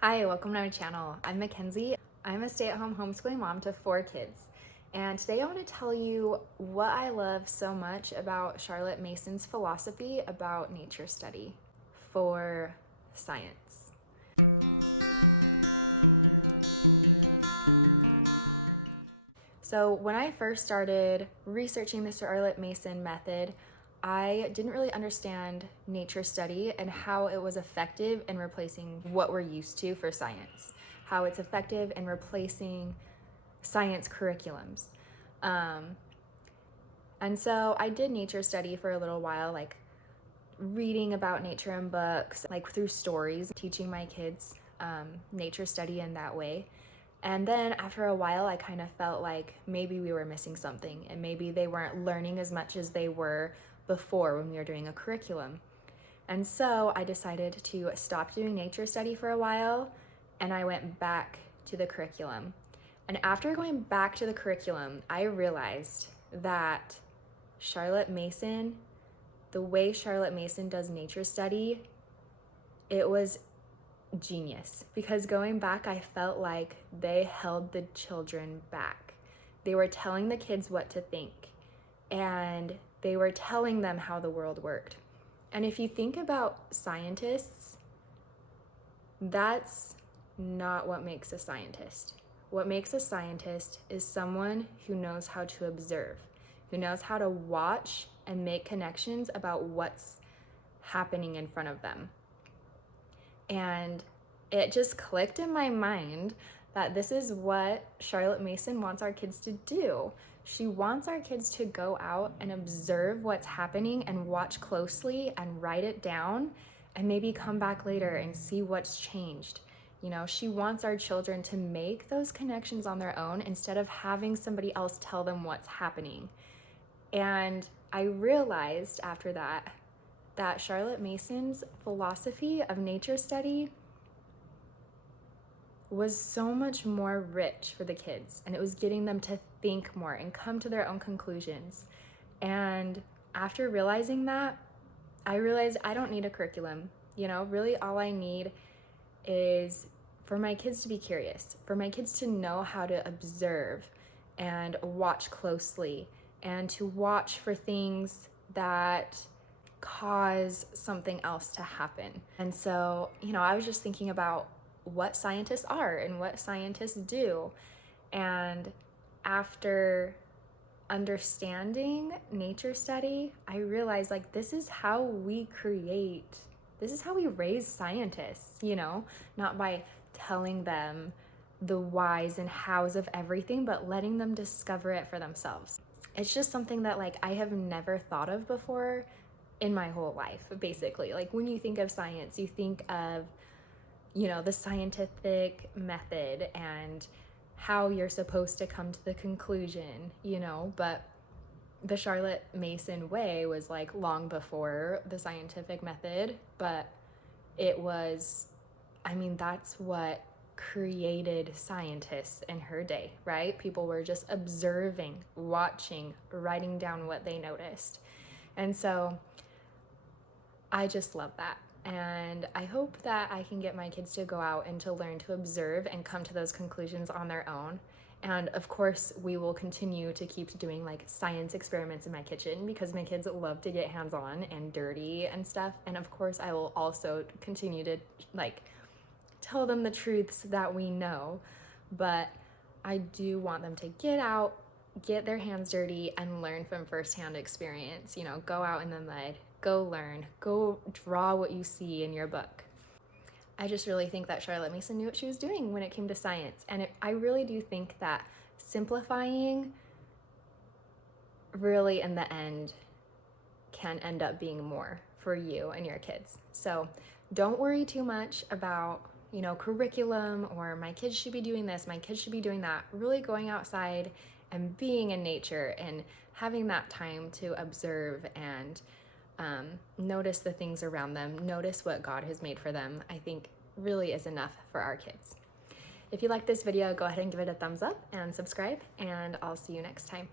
Hi, welcome to my channel. I'm Mackenzie. I'm a stay-at-home homeschooling mom to 4 kids. And today I want to tell you what I love so much about Charlotte Mason's philosophy about nature study for science. So when I first started researching the Charlotte Mason method, I didn't really understand nature study and how it was effective in replacing what we're used to for science, how it's effective in replacing science curriculums. And so I did nature study for a little while, like reading about nature in books, like through stories, teaching my kids nature study in that way. And then after a while, I kind of felt like maybe we were missing something and maybe they weren't learning as much as they were before when we were doing a curriculum. And so I decided to stop doing nature study for a while and I went back to the curriculum. And after going back to the curriculum, I realized that Charlotte Mason, the way Charlotte Mason does nature study, it was genius, because going back, I felt like they held the children back. They were telling the kids what to think and they were telling them how the world worked. And if you think about scientists, that's not what makes a scientist. What makes a scientist is someone who knows how to observe, who knows how to watch and make connections about what's happening in front of them. And it just clicked in my mind that this is what Charlotte Mason wants our kids to do. She wants our kids to go out and observe what's happening and watch closely and write it down and maybe come back later and see what's changed. You know, she wants our children to make those connections on their own instead of having somebody else tell them what's happening. And I realized after that Charlotte Mason's philosophy of nature study was so much more rich for the kids, and it was getting them to think more and come to their own conclusions. And after realizing that, I realized I don't need a curriculum. You know, really all I need is for my kids to be curious, for my kids to know how to observe and watch closely and to watch for things that cause something else to happen. And so, you know, I was just thinking about what scientists are and what scientists do. And after understanding nature study, I realized like this is how we raise scientists, you know, not by telling them the whys and hows of everything, but letting them discover it for themselves. It's just something that like I have never thought of before in my whole life, basically. Like when you think of science, you think of, you know, the scientific method and how you're supposed to come to the conclusion, you know, but the Charlotte Mason way was like long before the scientific method, but it was, I mean, that's what created scientists in her day, right? People were just observing, watching, writing down what they noticed. And so I just love that. And I hope that I can get my kids to go out and to learn to observe and come to those conclusions on their own. And of course, we will continue to keep doing like science experiments in my kitchen because my kids love to get hands-on and dirty and stuff. And of course, I will also continue to like tell them the truths that we know. But I do want them to get out, get their hands dirty, and learn from firsthand experience. You know, go out in the mud, go learn, go draw what you see in your book. I just really think that Charlotte Mason knew what she was doing when it came to science. And I really do think that simplifying really in the end can end up being more for you and your kids. So don't worry too much about, you know, curriculum or my kids should be doing this, my kids should be doing that. Really going outside and being in nature and having that time to observe and notice the things around them, notice what God has made for them, I think really is enough for our kids. If you like this video, go ahead and give it a thumbs up and subscribe, and I'll see you next time.